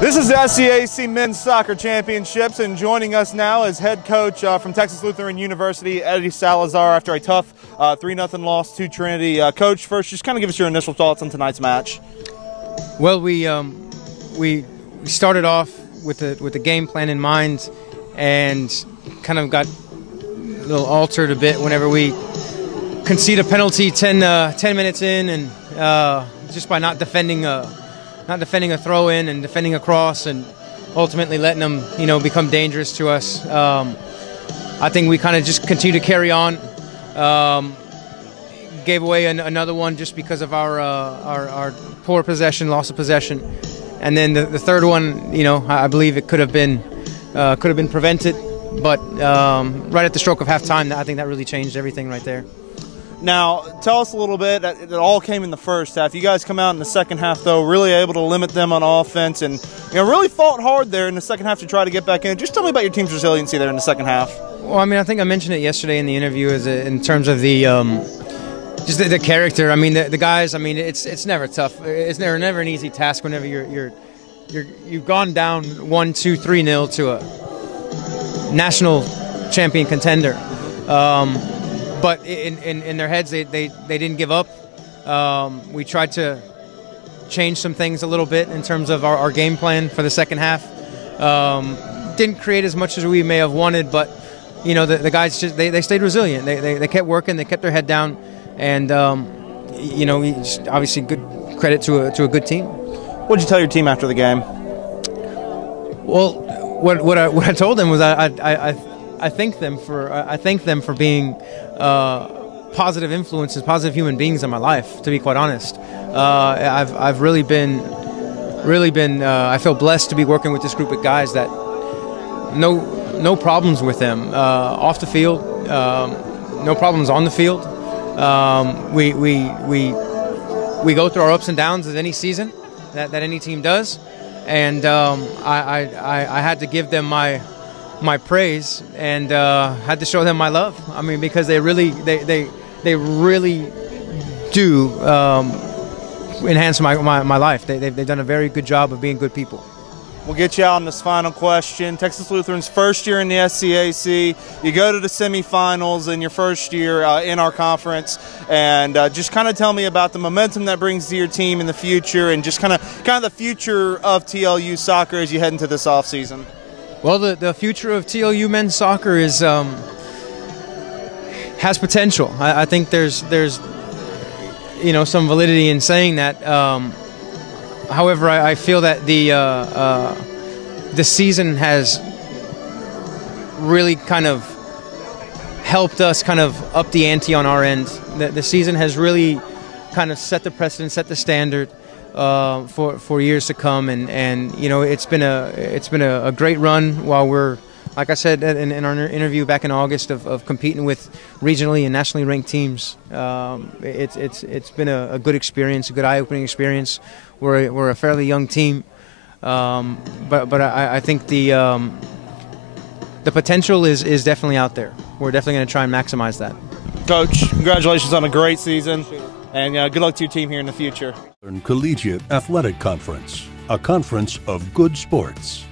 This is the SCAC Men's Soccer Championships, and joining us now is head coach from Texas Lutheran University, Eddie Salazar, after a tough 3-0 loss to Trinity. Coach, first, just kind of give us your initial thoughts on tonight's match. Well, we started off with the game plan in mind, and kind of got a little altered a bit whenever we concede a penalty 10 minutes in, and just by not defending a throw-in and defending a cross, and ultimately letting them, become dangerous to us. I think we kind of just continue to carry on. Gave away another one just because of our poor possession, loss of possession, and then the third one, I believe it could have been prevented, but right at the stroke of halftime, I think that really changed everything right there. Now, tell us a little bit. It all came in the first half. You guys come out in the second half, though, really able to limit them on offense, and really fought hard there in the second half to try to get back in. Just tell me about your team's resiliency there in the second half. Well, I think I mentioned it yesterday in the interview in terms of the just the character. The guys. It's never tough. It's never an easy task whenever you've gone down 1-2, 3-0 to a national champion contender. But in their heads, they didn't give up. We tried to change some things a little bit in terms of our game plan for the second half. Didn't create as much as we may have wanted, but the guys just they stayed resilient. They kept working. They kept their head down, and obviously good credit to a good team. What did you tell your team after the game? Well, what I told them was I thank them for being positive influences, positive human beings in my life. To be quite honest, I've really been. I feel blessed to be working with this group of guys that no problems with them off the field, no problems on the field. We go through our ups and downs as any season that any team does, and I had to give them my praise, and had to show them my love. Because they really do enhance my life. They've done a very good job of being good people. We'll get you out on this final question. Texas Lutheran's first year in the SCAC. You go to the semifinals in your first year in our conference, and just kind of tell me about the momentum that brings to your team in the future, and just kind of the future of TLU soccer as you head into this offseason. Well, the future of TLU men's soccer has potential. I think there's some validity in saying that. However, I feel that the season has really kind of helped us kind of up the ante on our end. The season has really kind of set the precedent, set the standard for years to come, and it's been a great run while we're, like I said in our interview back in August, of competing with regionally and nationally ranked teams. It's been a good experience, a good eye-opening experience. We're a fairly young team, but I think the potential is definitely out there. We're definitely going to try and maximize that. Coach, congratulations on a great season, and good luck to your team here in the future. Collegiate Athletic Conference, a conference of good sports.